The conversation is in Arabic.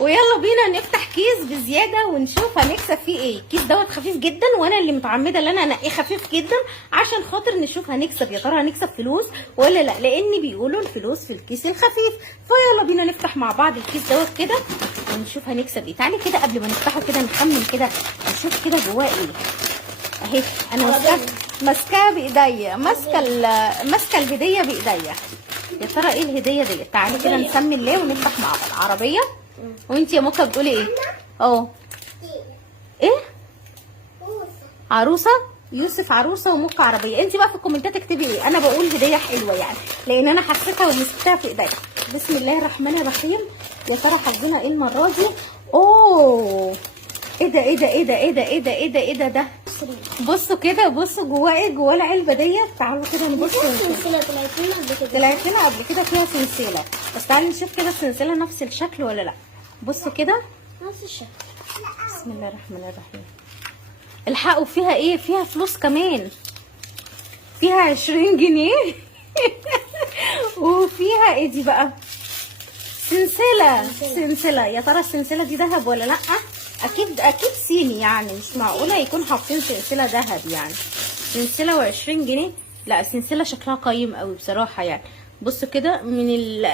ويلا بينا نفتح كيس بزياده ونشوف هنكسب فيه ايه. الكيس دوت خفيف جدا، وانا اللي متعمده ان انا انقيه خفيف جدا عشان خاطر نشوف هنكسب. يا ترى هنكسب فلوس ولا لا، لان بيقولوا الفلوس في الكيس الخفيف. فيلا بينا نفتح مع بعض الكيس دوت كده ونشوف هنكسب ايه. تعالي كده قبل ما نفتحه كده نخمن كده نشوف كده جواه ايه. اهي انا ماسكاها بايديا، ماسكه الهديه بايديا. يا ترى ايه الهديه دي؟ تعالي كده نسمي الله ونفتح مع بعض. عربيه. وانت يا موكا بتقولي ايه؟ ايه؟ عروسه. يوسف عروسه وموكا عربيه. انت بقى في الكومنتات اكتبي ايه. انا بقول هديه حلوه يعني، لان انا حسيتها ومسكتها في ايديا. بسم الله الرحمن الرحيم. يا ترى حظنا ايه المره دي؟ اوه، ايه ده ايه ده ايه ده ايه ده ايه ده ايه ده ايه ده بصوا كده، بصوا جواه ايه. جواه العلبه ديت. تعالوا كده نبص. سلسله طلعت لنا قبل كده فيها سلسله، بس تعالي نشوف كده السلسله نفس الشكل ولا لا. بصوا كده نفس الشكل. بسم الله الرحمن الرحيم. الحقوا فيها ايه؟ فيها فلوس كمان، فيها 20 جنيه وفيها ايه دي بقى؟ سلسله. يا ترى السلسله دي ذهب ولا لا؟ اكيد صيني يعني، مش معقوله يكون حاطين سلسله ذهب يعني. سلسله و20 جنيه. لا السلسله شكلها قيم قوي بصراحه يعني. بصوا كده من